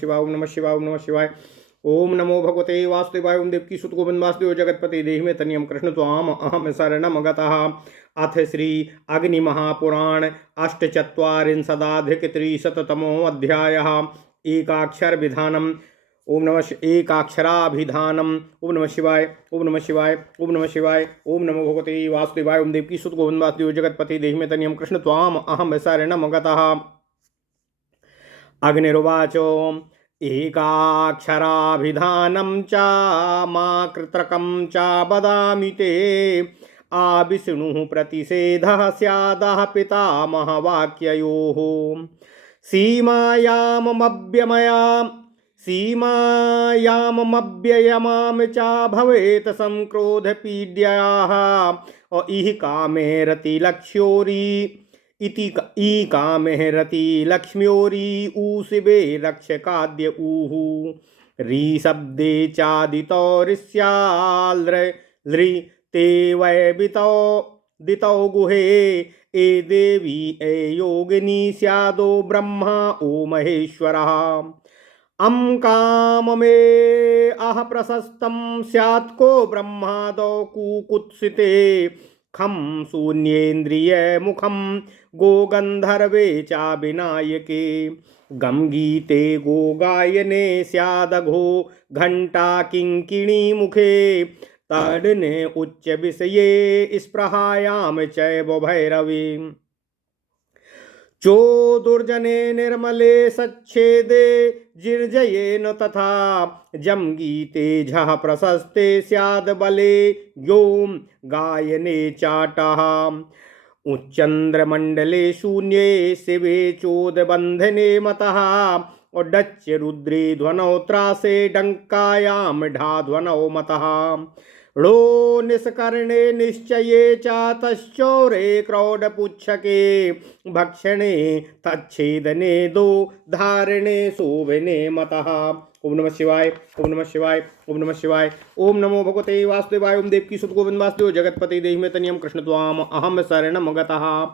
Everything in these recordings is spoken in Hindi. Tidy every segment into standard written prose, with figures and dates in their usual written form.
शिवाय ओम नमः शिवाय ओम नमः शिवाय। ओम नमो भगवते वासुदेवाय। ओम देवकी सुत गोविंद वासुदेव जगतपति देहि में तनियम कृष्ण त्वाम अहम शरणम गतः। अथ श्री अग्नि महापुराण अष्टचत्वारिंशदाधिकत्रिशततमो अध्यायः। एकाक्षर विधानम। ओम नमः एकाक्षराभिधानम। ओम नमः शिवाय ओम नमः शिवाय ओम नमः शिवाय। ओम नमो भगवते वासुदेवाय। ओम देवकी सुत गोविंद वासुदेव जगतपति देहि में तनियम कृष्ण त्वाम अहम शरणम गतः। अग्निरुवाच एकाक्षराभिधानं च माकृत्रकं च वदामि ते। आविष्णुः प्रतिषेधः स्यादः पितामहवाक्ययोः। सीमायामव्ययमां च भवेत् संक्रोधपीड्याः। इह कामे रतिलक्ष्योरी ईकामेहरति लक्ष्म्योरी ऊशिवे रक्षकाद्य ऊहु। ऋशब्दे चादितो ऋष्यालृ ते वै दितौ गुहे। ए देवी ए योगिनी स्यादो ब्रह्मा ओ महेश्वरः। अं काममे अह प्रशस्तं स्यात् को ब्रह्मादौ कुकुत्सिते। खं शून्येन्द्रिय मुखं गोगंधर्वे चा विनायके। गम गीते गो गायने स्यादघो घंटा किंकिणी मुखे। ताडने उच्च विषये स्पृहायाम चैव भैरवी। चोदुर्जने निर्मले सच्छेदे जिर्जयेन तथा। जम गीते झः प्रशस्ते स्याद बले योम गायने चाटः। उच्चंद्रमंडले शून्ये शिवे चोदबंधने मतः। उडच्य रुद्रे ध्वनौ त्रासे डंकायाम ढा ध्वनौ मतः। लो निष्कर्णे निश्चये चातश्चौरे क्रौडपुच्छके। भक्षणे तच्छेदने दो धारणे शोभने मतः। ओम नमः शिवाय ओम नमः शिवाय ओम नमः शिवाय। ओम नमो भगवते वासुदेवाय। ओम देवकी सुत गोविंद वासुदेव जगतपति देहि में तनियम कृष्ण त्वाम अहम शरणम गतः।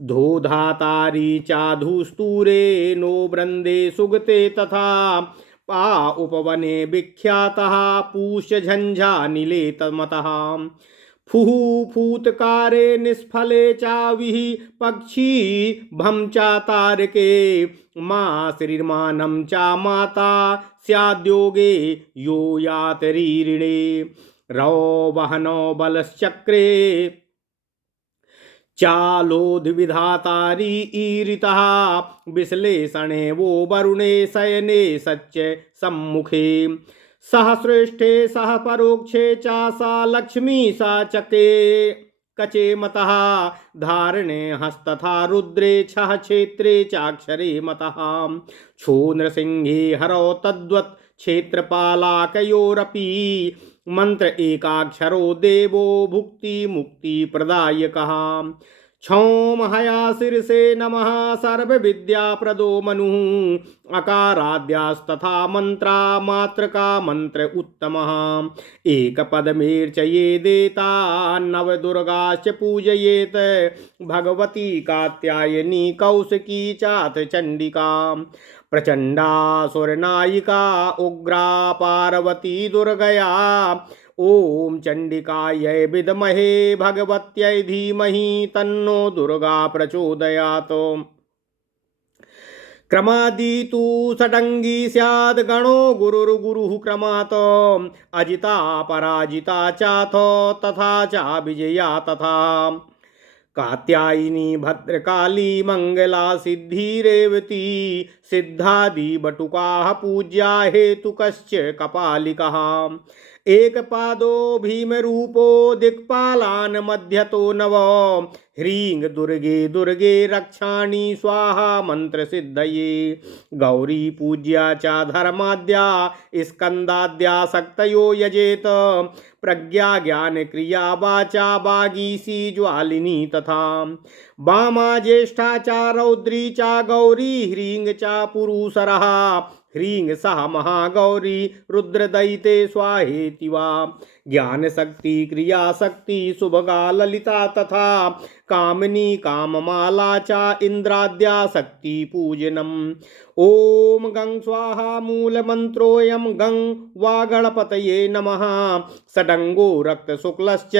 धोधातारी चाधुस्तूरे नो वृंदे सुगते तथा। पा उपवने विख्यातः पूष्य झंझा नीले तमतः। फुहु फूतकारे निष्फले चाविहि पक्षी भम चा तारके। माँ श्रीर्मानं चा माता स्याद्योगे यो यातरीरिणे। रौ वहनो बलश्चक्रे चालोद्विधातारी ईरितः। विश्लेषणे वो वरुणे शयने सच्च सम्मुखे। सह श्रेष्ठे सह परोक्षे चा सा लक्ष्मी सा चके कचे मतः। धारणे हस्तथा रुद्रे छः क्षेत्रे चाक्षरे मतः। छो नृसिंहे हरौ तद्वत् क्षेत्रपालाकयोरपि। मंत्र एकाक्षरो देवो भुक्ति मुक्ति प्रदायकः। क्षौम हया शीर्षे नमः सर्व विद्या प्रदो मनुः। अकाराद्यास्तथा मंत्रा मात्रका मंत्र उत्तमः। एक पदमेर्चये देता नव दुर्गाश्च पूजयेत। भगवती कात्यायनी कौशिकी चाथ चंडिका। प्रचंडा सुरनायिका उग्रा पार्वती दुर्गया। ओम चंडिकायै विद्महे भगवत्यै धीमहि तन्नो दुर्गा प्रचोदयात्। क्रमादि तु षडंगी स्याद् गणो गुरुर्गुरुः क्रमात्। अजिता पराजिता चाथ तथा च विजया तथा। कात्यायिनी भद्रकाली मंगला सिद्धि रेवती। सिद्धादि बटुकाः पूज्या हेतुकश्च कपालिकः। एक पादो भीम रूपो दिक्पालान् मध्यतो नव। ह्रीं दुर्गे दुर्गे रक्षाणि स्वाहा मंत्र सिद्धये। गौरी पूज्या च धर्माद्या स्कंदाद्या शक्तयो यजेत। प्रज्ञा ज्ञान क्रिया वाचा वागीसी ज्वालिनी तथा। वामा ज्येष्ठा च रौद्री च गौरी ह्रीं च पुरुषरः। ह्रीं सह महागौरी रुद्रदयिते स्वाहेति वा। ज्ञान शक्ति क्रिया शक्ति सुभगा ललिता तथा कामिनी काममाला च इंद्राद्या शक्ति पूजनम। ओम गं स्वाहा मूल मंत्रोयम गं वा गणपतये नमः। षडंगो रक्त शुक्लश्च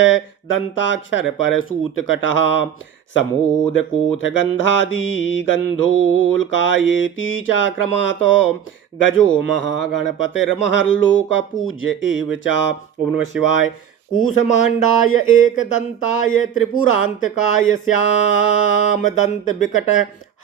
दंताक्षर परसूतकटः समोदकोथ गंधादि गंधोल्कायेति चाक्रमातो गजो महागणपतिर्महर्लोक पूज्य एव च। ओम नमः शिवाय। कूसमांडाय एक दंताय त्रिपुरांतकाय श्याम दंत विकट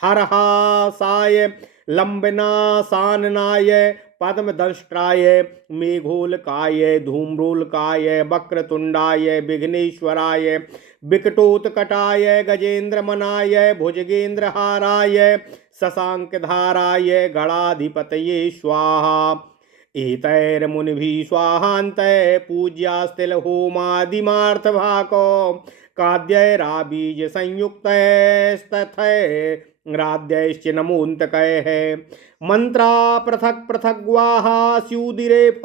हरहासाय लंबनासाननाय पद्मदंष्ट्राय मेघोलकाय धूम्रोल्काय वक्रतुंडाय विघ्नेश्वराय विकटोत्कटाय गजेन्द्रमनाय भुजगेन्द्रहाराय शशांकधाराय गणाधिपतये स्वाहा। एतैर्मुनिभिः स्वाहान्तः पूज्यास्तिल होमादिमार्थभाको काद्यैराबीज संयुक्तस्तथैराद्यैश्च नमोऽन्तकैः मंत्रा पृथक पृथक वाह स्यूदिरेफ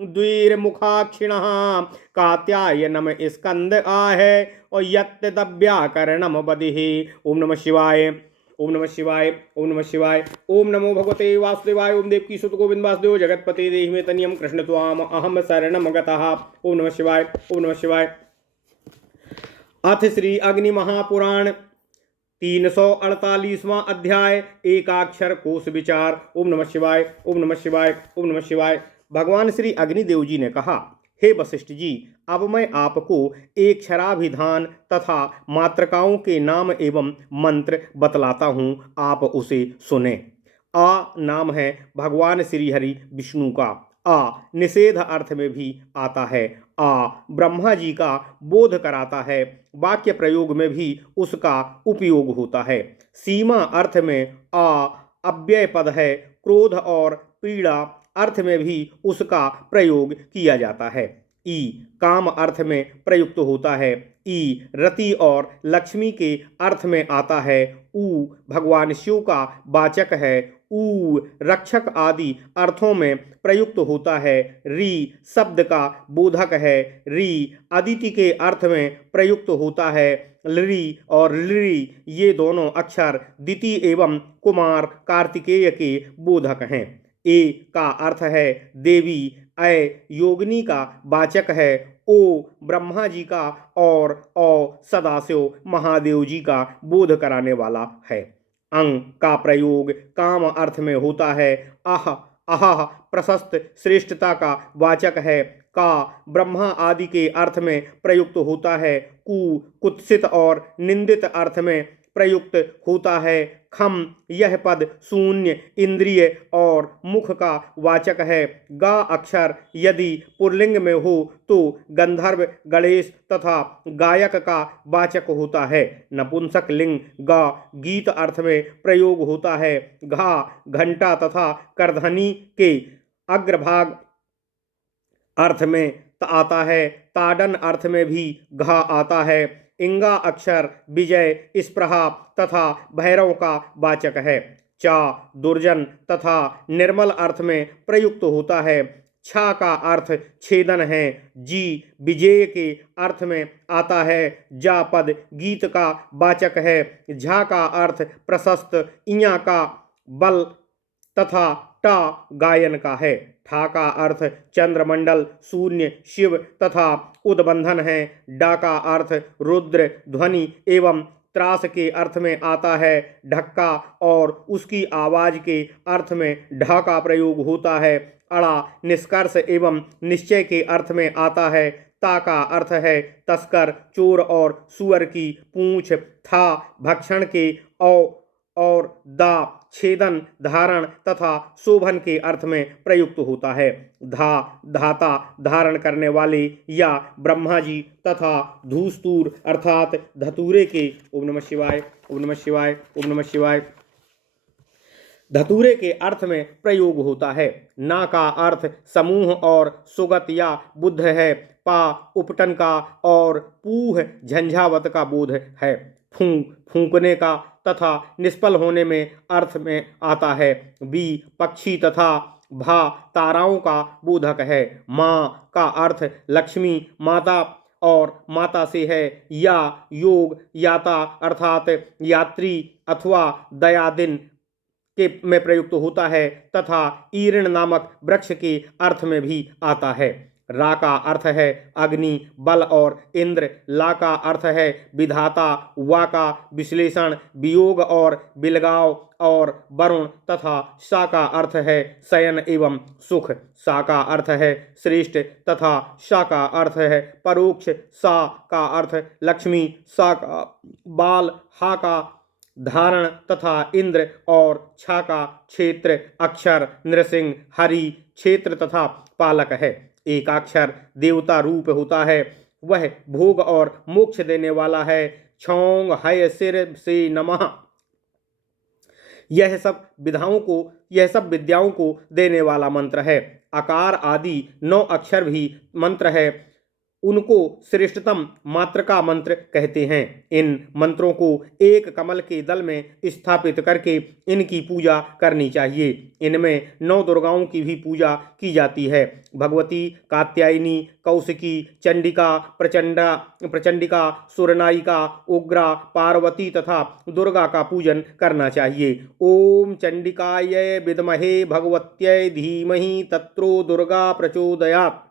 द्विर्मुखाक्षिणः कात्यायनम स्कंद आहे और यत्तव्याकरणम बदिः। ओम नमः शिवाय। ओम नमः शिवाय। ओम नमः शिवाय। ओम नमो भगवते वासुदेवाय। ओम देवकी सुत गोविंद वासुदेव जगतपते देहि मे तनियम कृष्ण त्वाम अहम शरणम गतः। ओम नमः शिवाय। ओम नमः शिवाय। अथ श्री अग्नि महापुराण 348वां अध्याय एकाक्षर कोश विचार। ओम नमः शिवाय। ओम नमः शिवाय। ओम नमः शिवाय। भगवान श्री अग्निदेव जी ने कहा, हे वशिष्ठ जी, अब मैं आपको एक क्षराभिधान तथा मात्रकाओं के नाम एवं मंत्र बतलाता हूँ, आप उसे सुने। आ नाम है भगवान श्री हरि विष्णु का। आ निषेध अर्थ में भी आता है। आ ब्रह्मा जी का बोध कराता है। वाक्य प्रयोग में भी उसका उपयोग होता है। सीमा अर्थ में आ अव्यय पद है। क्रोध और पीड़ा अर्थ में भी उसका प्रयोग किया जाता है। ई काम अर्थ में प्रयुक्त होता है। ई रति और लक्ष्मी के अर्थ में आता है। ऊ भगवान शिव का वाचक है। ऊ रक्षक आदि अर्थों में प्रयुक्त होता है। री शब्द का बोधक है। री अदिति के अर्थ में प्रयुक्त होता है। लरी और लरी ये दोनों अक्षर दिति एवं कुमार कार्तिकेय के बोधक हैं। ए का अर्थ है देवी। ऐ योगिनी का वाचक है। ओ ब्रह्मा जी का और औ सदाशिव महादेव जी का बोध कराने वाला है। अंग का प्रयोग काम अर्थ में होता है। आह आह प्रशस्त श्रेष्ठता का वाचक है। का ब्रह्मा आदि के अर्थ में प्रयुक्त होता है। कु कुत्सित और निंदित अर्थ में प्रयुक्त होता है। खम यह पद शून्य इंद्रिय और मुख का वाचक है। गा अक्षर यदि पुल्लिंग में हो तो गंधर्व गणेश तथा गायक का वाचक होता है। नपुंसक लिंग गा गीत अर्थ में प्रयोग होता है। घा घंटा तथा करधनी के अग्रभाग अर्थ में आता है। ताड़न अर्थ में भी घा आता है। इंगा अक्षर विजय स्पृहा तथा भैरव का वाचक है। चा दुर्जन तथा निर्मल अर्थ में प्रयुक्त होता है। छा का अर्थ छेदन है। जी विजय के अर्थ में आता है। जा पद गीत का वाचक है। झा का अर्थ प्रशस्त। इया का बल तथा टा गायन का है। ठा का अर्थ चंद्रमंडल शून्य शिव तथा उद्बंधन है। डा का अर्थ रुद्र ध्वनि एवं त्रास के अर्थ में आता है। ढक्का और उसकी आवाज के अर्थ में ढा का प्रयोग होता है। अड़ा निष्कर्ष एवं निश्चय के अर्थ में आता है। ता का अर्थ है तस्कर चोर और सुअर की पूंछ। था भक्षण के और दा छेदन धारण तथा शोभन के अर्थ में प्रयुक्त होता है। धा धाता धारण करने वाले या ब्रह्मा जी तथा धूस्तूर अर्थात धतूरे के। ओम नमः शिवाय। ओम नमः शिवाय। ओम नमः शिवाय। धतूरे के अर्थ में प्रयोग होता है। ना का अर्थ समूह और सुगत या बुद्ध है। पा उपटन का और पूह झंझावत का बोध है। फूंकने का तथा निष्फल होने में अर्थ में आता है। बी पक्षी तथा भा ताराओं का बोधक है। माँ का अर्थ लक्ष्मी माता और माता से है, या योग याता अर्थात यात्री अथवा दयादिन के में प्रयुक्त होता है तथा ईरण नामक वृक्ष के अर्थ में भी आता है। रा का अर्थ है अग्नि बल और इंद्र। ला का अर्थ है विधाता। वा का विश्लेषण वियोग और बिलगाव और वरुण तथा सा का अर्थ है शयन एवं सुख। सा का अर्थ है श्रेष्ठ तथा शा का अर्थ है परोक्ष। सा का अर्थ लक्ष्मी। सा का बाल। हा का धारण तथा इंद्र और छा का क्षेत्र अक्षर नृसिंह हरि क्षेत्र तथा पालक है। एकाक्षर देवता रूप होता है, वह भोग और मोक्ष देने वाला है। छौंग हय सिर से नमः। यह सब विद्याओं को देने वाला मंत्र है। आकार आदि 9 अक्षर भी मंत्र है, उनको श्रेष्ठतम मातृका मंत्र कहते हैं। इन मंत्रों को एक कमल के दल में स्थापित करके इनकी पूजा करनी चाहिए। इनमें 9 दुर्गाओं की भी पूजा की जाती है। भगवती, कात्यायनी, कौशिकी, चंडिका, प्रचंडिका, सुरनायिका, उग्रा, पार्वती तथा दुर्गा का पूजन करना चाहिए। ओम चंडिकाय विद्महे भगवत्यै धीमहि तत्रो दुर्गा प्रचोदयात्।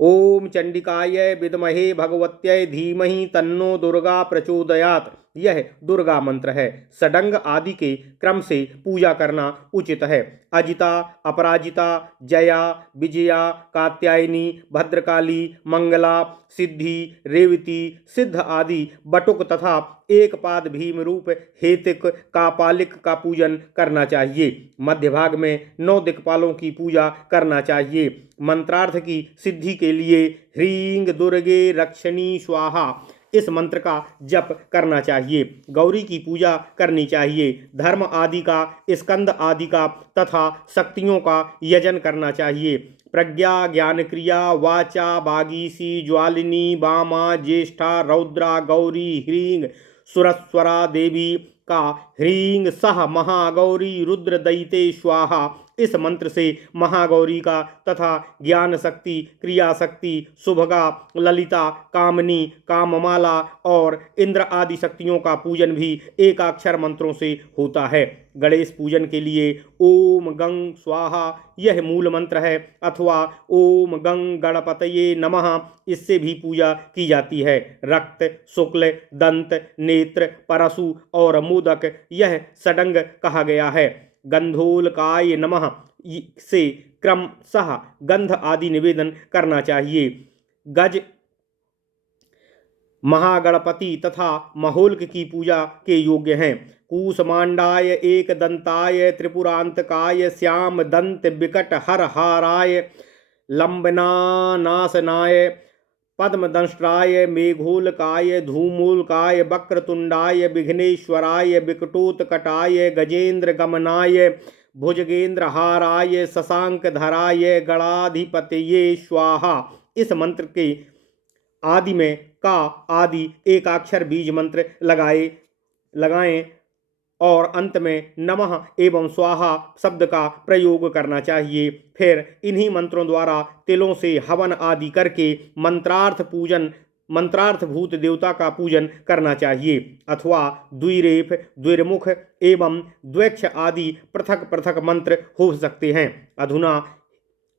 ओम चंडिकाय विद्महे भगवत्यै धीमहि तन्नो दुर्गा प्रचोदयात्। यह दुर्गा मंत्र है। षडंग आदि के क्रम से पूजा करना उचित है। अजिता, अपराजिता, जया, विजया, कात्यायनी, भद्रकाली, मंगला, सिद्धि, रेवती, सिद्ध आदि बटुक तथा एक पाद भीम रूप हेतिक कापालिक का पूजन करना चाहिए। मध्य भाग में 9 दिक्पालों की पूजा करना चाहिए। मंत्रार्थ की सिद्धि के लिए ह्रीं दुर्गे रक्षणी स्वाहा इस मंत्र का जप करना चाहिए। गौरी की पूजा करनी चाहिए। धर्म आदि का, स्कंद आदि का तथा शक्तियों का यजन करना चाहिए। प्रज्ञा, ज्ञान क्रिया, वाचा, बागीसी, ज्वालिनी, वामा, ज्येष्ठा, रौद्रा, गौरी, ह्रीं सुरस्वरा देवी का ह्रीं सह महागौरी रुद्र दयिते स्वाहा इस मंत्र से महागौरी का तथा ज्ञान शक्ति, क्रिया शक्ति, शुभगा, ललिता, कामनी, काममाला और इंद्र आदि शक्तियों का पूजन भी एकाक्षर मंत्रों से होता है। गणेश पूजन के लिए ओम गं स्वाहा यह मूल मंत्र है, अथवा ओम गं गणपतये नमः इससे भी पूजा की जाती है। रक्त, शुक्ल, दंत, नेत्र, परशु और मोदक यह षडंग कहा गया है। गंधोलकाय नमः से क्रमशः गंध आदि निवेदन करना चाहिए। गज, महागणपति तथा महोल्क की पूजा के योग्य हैं। कूसमांडाय, एक दंताय, त्रिपुरांतकाय, श्याम दंत विकट हर हाराय, लंबनानाशनाय, पद्मदंष्ट्राय, मेघोलकाय, धूमोलकाय, वक्रतुंडाय, विघ्नेश्वराय, विकटोत्कटाय, गजेंद्र गमनाय, भुजगेंद्र हाराय, शशांकधराय, गणाधिपतये स्वाहा इस मंत्र के आदि में का आदि एकाक्षर बीज मंत्र लगाएं और अंत में नमः एवं स्वाहा शब्द का प्रयोग करना चाहिए। फिर इन्हीं मंत्रों द्वारा तिलों से हवन आदि करके मंत्रार्थभूत देवता का पूजन करना चाहिए। अथवा द्विरेफ, द्विर्मुख एवं द्वैक्ष आदि पृथक पृथक मंत्र हो सकते हैं। अधुना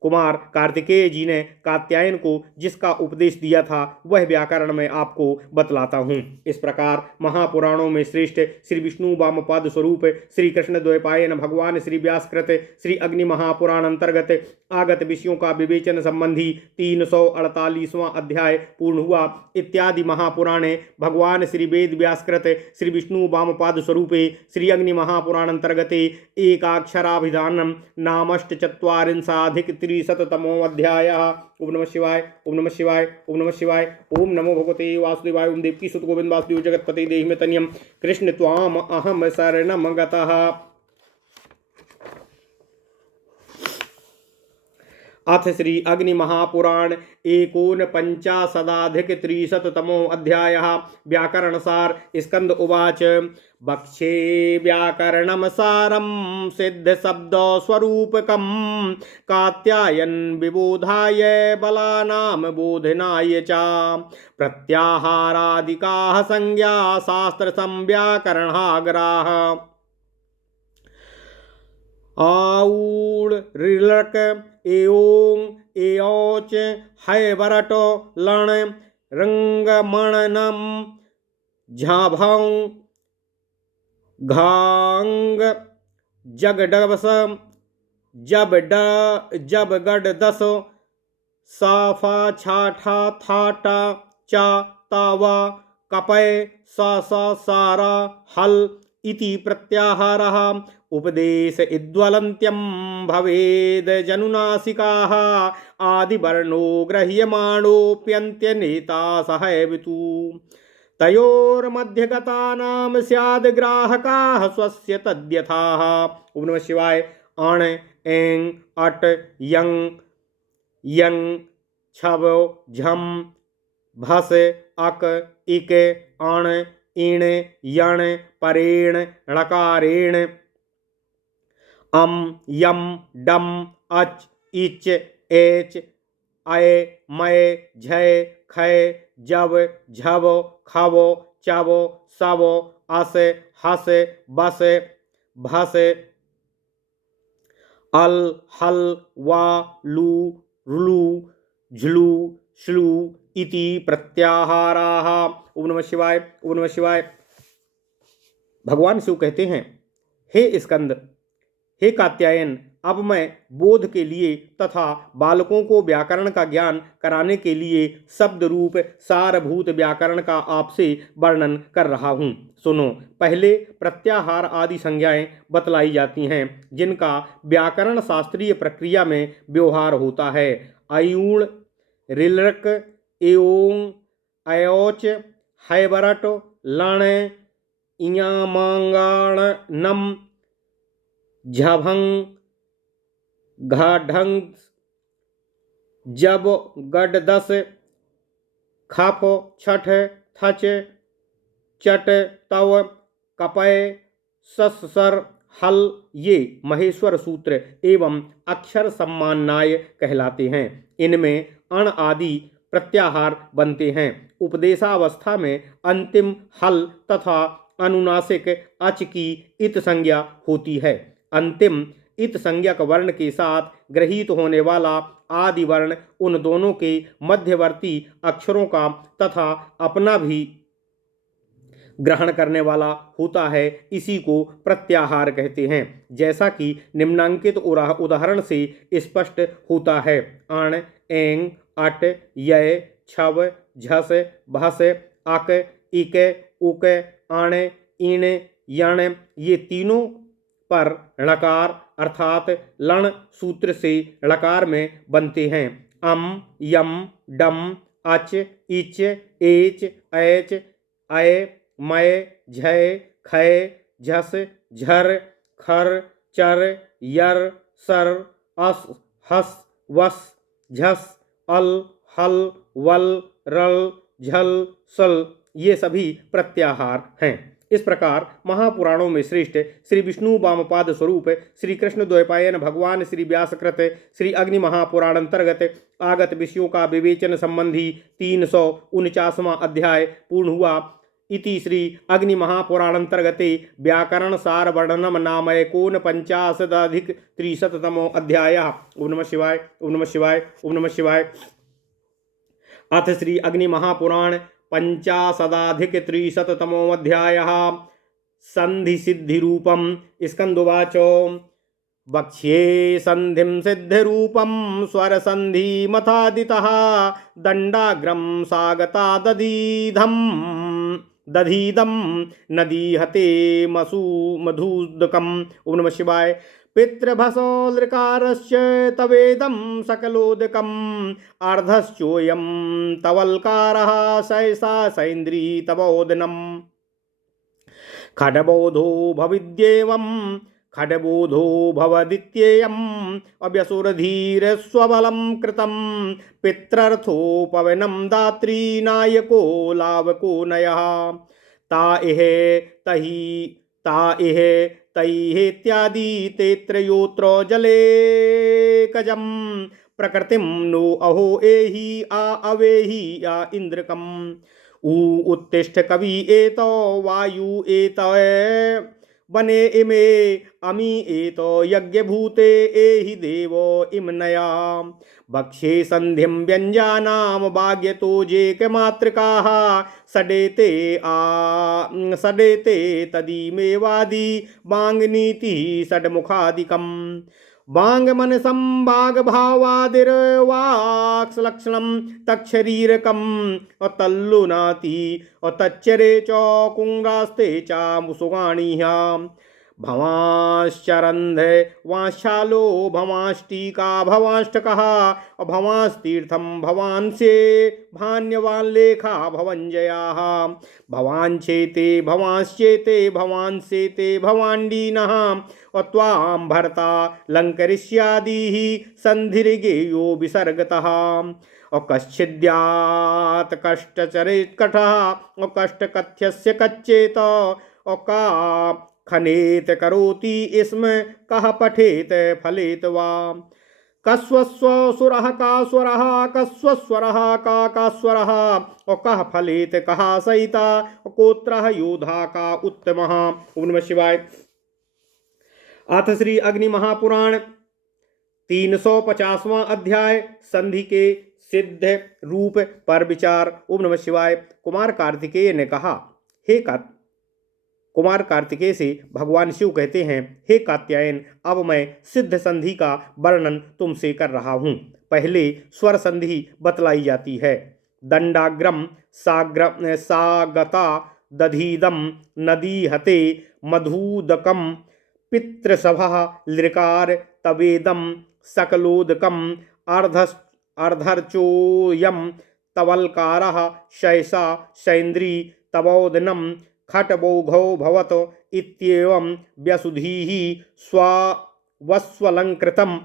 कुमार कार्तिकेय जी ने कात्यायन को जिसका उपदेश दिया था वह व्याकरण में आपको बतलाता हूँ। इस प्रकार महापुराणों में श्रेष्ठ श्री विष्णु वामपाद स्वरूप श्री कृष्ण द्वैपायन भगवान श्री व्यासकृत श्री अग्नि महापुराण अंतर्गत आगत विषयों का विवेचन संबंधी 348वां अध्याय पूर्ण हुआ। इत्यादि महापुराणे भगवान श्री वेद व्यासकृत श्री विष्णु वामपाद स्वरूपे श्री अग्नि महापुराण अंतर्गते एकाक्षराभिधानम नामश्चत्वारिंशाधिक 300तमो अध्यायः। ओम नमः शिवाय, ओम नमः शिवाय, ओम नमः शिवाय। ओम नमो भगवते वासुदेवाय। ओम देवकी सुत गोविंद वासुदेव जगतपते देहि मे तन्यम कृष्ण त्वाम अहम शरणम गतः। अथ श्री अग्नि महापुराण एकोनपञ्चाशदधिकत्रिशततमो अध्यायः व्याकरणसार स्कंद उवाच वक्षे व्याकरणं सारं सिद्धशब्दस्वरूपकं कात्यायन विबोधाय बलानां बोधनाय च प्रत्याहारादिकाः संज्ञा शास्त्रसंव्याकरणाग्राः आऊड़ ऋलक एओं एओच हैवरटो लण रंगमणनम झाभाऊं घांग जगडवस जबगडदस साफा छाठा थाटा चा तावा कपय सा सारा हल इति प्रत्याहारः उपदेश इद्वलन्त्यं भवेद जनुनासिकाः आदिवर्णो गृह्यमाणोऽप्यन्त्य नेता सहैवितु तयोर्मध्यगतानां स्याद् ग्राहकाः स्वस्य तद्यथाः। ओम नमः शिवाय। अण एं अट यं यं छव झम भस अक इक अण इण यण परेण णकारेण यम डम अच इच एच अय मय झय खय जव झव खव चव सव अस हस बस भस अल हल वा लू रुलू झलू श्लू इति प्रत्याहाराः। ओम नमः शिवाय। ओम नमः शिवाय। भगवान शिव कहते हैं, हे स्कंद, हे कात्यायन, अब मैं बोध के लिए तथा बालकों को व्याकरण का ज्ञान कराने के लिए शब्द रूप सारभूत व्याकरण का आपसे वर्णन कर रहा हूँ। सुनो। पहले प्रत्याहार आदि संज्ञाएं बतलाई जाती हैं जिनका व्याकरण शास्त्रीय प्रक्रिया में व्यवहार होता है। अयूण रिलक एओं अयोच हैवरट लण इयामांगाणनम झभंग घाढंग जब गडदस खप छठ थच चट तव कपय ससर हल ये महेश्वर सूत्र एवं अक्षर सम्मानाय कहलाते हैं। इनमें अण आदि प्रत्याहार बनते हैं। उपदेशावस्था में अंतिम हल तथा अनुनासिक अच की इत संज्ञा होती है। अंतिम इत संज्ञक वर्ण के साथ ग्रहीत होने वाला आदि वर्ण उन दोनों के मध्यवर्ती अक्षरों का तथा अपना भी ग्रहण करने वाला होता है। इसी को प्रत्याहार कहते हैं, जैसा कि निम्नांकित उदाहरण से स्पष्ट होता है। अण एंग अट य छव झस भस अक इक उक अण इण यण ये तीनों पर णकार अर्थात लण सूत्र से णकार में बनते हैं। यम डम अच इच एच ऐच अय मय झय खय झस झर खर चर यर सर अस हस वस झस अल हल वल रल झल सल ये सभी प्रत्याहार हैं। इस प्रकार महापुराणों में श्रेष्ठ श्री विष्णु वामपाद स्वरूप श्री कृष्ण द्वैपायन भगवान श्री व्यासकृत श्री अग्नि महापुराण अंतर्गत आगत विषयों का विवेचन संबंधी 349वां अध्याय पूर्ण हुआ। इति श्री अग्नि महापुराण अंतर्गते व्याकरण सार वर्णनम नाम एकोनपञ्चाशदधिकत्रिशततमो अध्यायः। ओम नमः शिवाय। ओम नमः शिवाय। ओम नमः शिवाय। अथ श्री अग्नि महापुराण पंचाशदाधिकत्रिशततमो अध्यायः संधि सिद्धि रूपम। स्कंदुवाच वक्ष्ये संधिं सिद्धिरूपं स्वर संधि मथादितः दंडाग्रम सागता दधीदम नदीहते मधुदकम्। ओम नमः शिवाय। पितृभसोल्कारश्च तवेदं सकलोदकम् अर्धश्चोयं तवल्कारः सैषा सैन्द्री तवोदनम् खडबोधो भविद्येवं खड्बोधो भवदित्येयम् अव्यसुरधीर स्वबलं कृतं पित्रर्थोपवनं दात्री नायको लावको नयः ता इह तहि ता इह तैहेत्यादि तेत्रयोत्र जले कजम प्रकृतिम नो अहो एहि आ अवेहि आ इंद्रकम उ उत्तिष्ठ कवि एतो वायु एत वने इमे अमी एतो यज्ञभूते एहि देवो इमनया भक्षे संधिं व्यञ्जानां भाग्यतो जेकमात्रकाः सडेते तदीमेवादि वाङ्नीति षड्मुखादिकम् वाङ्मनसं वाग्भावादिर्वाक्लक्षणं तच्छरीरकम् तल्लुनाति तच्चरे च कुङ्गास्ते च मुसुगाणीः भवांश्चरन्ध वांशालो भवांष्टीका भवांष्टकः भवांस्तीर्थं भवांसे भान्यवाल्लेखा भवञ्जयाः भवाञ्चेते भवांश्चेते भवांसेते भवाण्डीनः त्वां भर्ता लङ्करिष्यादिः सन्धिर्गेयो विसर्गतः कश्चिद्यात् कष्टचरेत्कटः कष्टकथ्यस्य कच्चेत का खनेत करोति स्म कः पठेत फलेत वा कस्वस्वसुरः का स्वरः कस्वस्वरः का स्वरः कः फलेत कः सहिता कोत्रः योधा का उत्तमः। ओम नमः शिवाय। अथ श्री अग्नि महापुराण 350वां अध्याय संधि के सिद्ध रूप पर विचार। ओम नमः शिवाय। कुमार कार्तिकेय ने कहा, कुमार कार्तिकेय से भगवान शिव कहते हैं, हे कात्यायन, अब मैं सिद्ध संधि का वर्णन तुमसे कर रहा हूँ। पहले स्वर संधि बतलाई जाती है। दंडाग्रम सागता दधीदम नदीहते मधुदकम पितृसभा लृकार तवेदम सकलोदकम अर्धर्चोयम तवलकारः शैषा शैन्द्री तवोदनम खटबौघौ भवत इत्येवं व्यसुधीः स्वस्वलंकृतं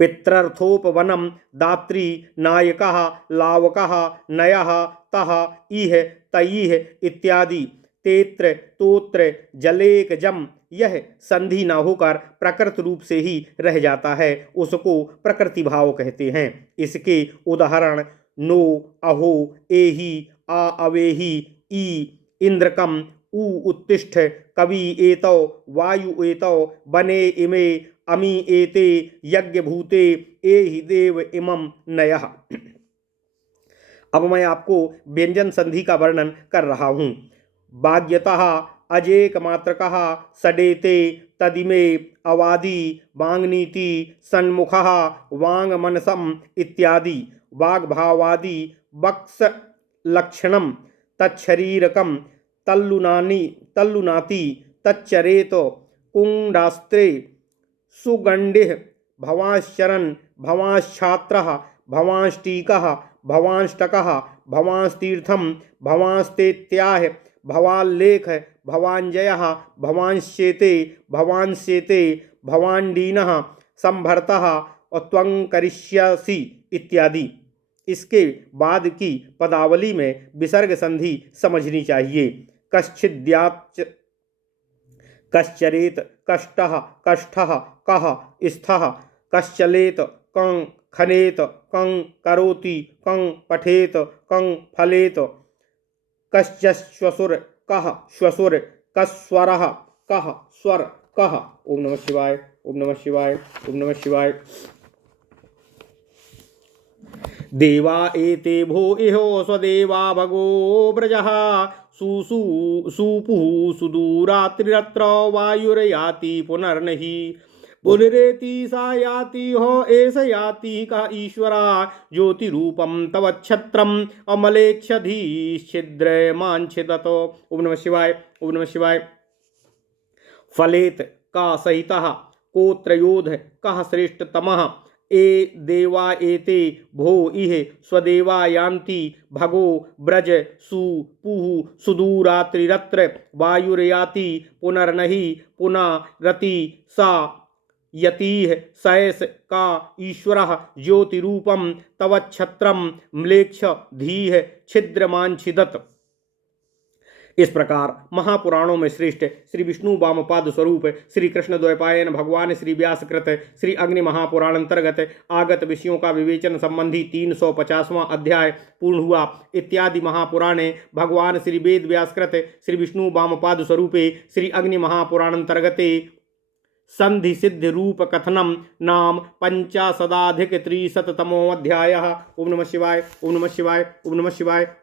पित्रर्थोपवनं दात्री नायकः लावकः नयः तः इह तैः इत्यादि तेत्र तोत्र जलेकजम। यह संधि न होकर प्रकृत रूप से ही रह जाता है, उसको प्रकृति भाव कहते हैं। इसके उदाहरण नो अहो एहि आ अवेहि ई इंद्रकम उ उत्तिष्ठ कवि एतौ वायु एतौ वने इमे अमी एते यज्ञभूते एहि देव इमं नयः। अब मैं आपको व्यंजन संधि का वर्णन कर रहा हूँ। भाग्यतः अजेक मात्रकः सडेते तदिमे अवादि वाङ्नीति सन्मुखः वाङ्मनसम् इत्यादि वाग्भावादि वक्स लक्षणं तच्छरीरकं तल्लुनाति तच्चरेत कुण्डास्त्रे सुगंडिः भवांश्चरन् भवांश्छात्रः भवांष्टीकः भवांष्टकः भवांस्तीर्थं भवांस्तेत्याह भवाल्लेख भवाञ्जयः भवांश्चेते भवांसेते भवाण्डीनः संभर्तः त्वंकरिष्यसि इत्यादि। इसके बाद की पदावली में विसर्ग संधि समझनी चाहिए। कश्चिद्याच्च कश्चरेत कष्टः कष्ठः कः स्थः कश्चलेत कं खनेत कं करोति कं पठेत कं फलेत कश्चश्वसुर कः श्वसुर कस्वरः कः स्वर कः। ओम नमः शिवाय। ओम नमः शिवाय। ओम नमः शिवाय। देवा एते भो इहो स्वदेवा भगो व्रजः सुपुः सुदूरात्रिरत्र वायुर्याति पुनर्नहि पुनरेति सा याति हो एष याति का ईश्वरा ज्योतिरूपं तव छत्रम अमलेच्छधीश्छिद्र मांछिदतो। ओम नमः शिवाय। ओम नमः शिवाय। फलेत का सहितः कोत्रयोध कः श्रेष्ठतमः ए देवा एते भो इह स्वदेवा यान्ति भगो ब्रज सु पुः सुदूरात्रिरत्र वायुर्याति पुनर्नहि पुनरति सा यतीह सैस का ईश्वरः ज्योतिरूपम तवच्छत्रम म्लेच्छ धीह छिद्रमांछिदत। इस प्रकार महापुराणों में श्रेष्ठ श्री विष्णु वामपाद स्वरूप श्री कृष्ण द्वैपायन भगवान श्री व्यासकृत श्री अग्नि महापुराण अंतर्गत आगत विषयों का विवेचन संबंधी 350वां अध्याय पूर्ण हुआ। इत्यादि महापुराणे भगवान श्री वेद व्यासकृत श्री विष्णु वामपाद स्वरूपे श्री अग्नि महापुराण अंतर्गते संधि सिद्ध रूप कथनम नाम 50 त्रिशततमोऽध्यायः। ओम नमः शिवाय, ओम नमः शिवाय, ओम नमः शिवाय।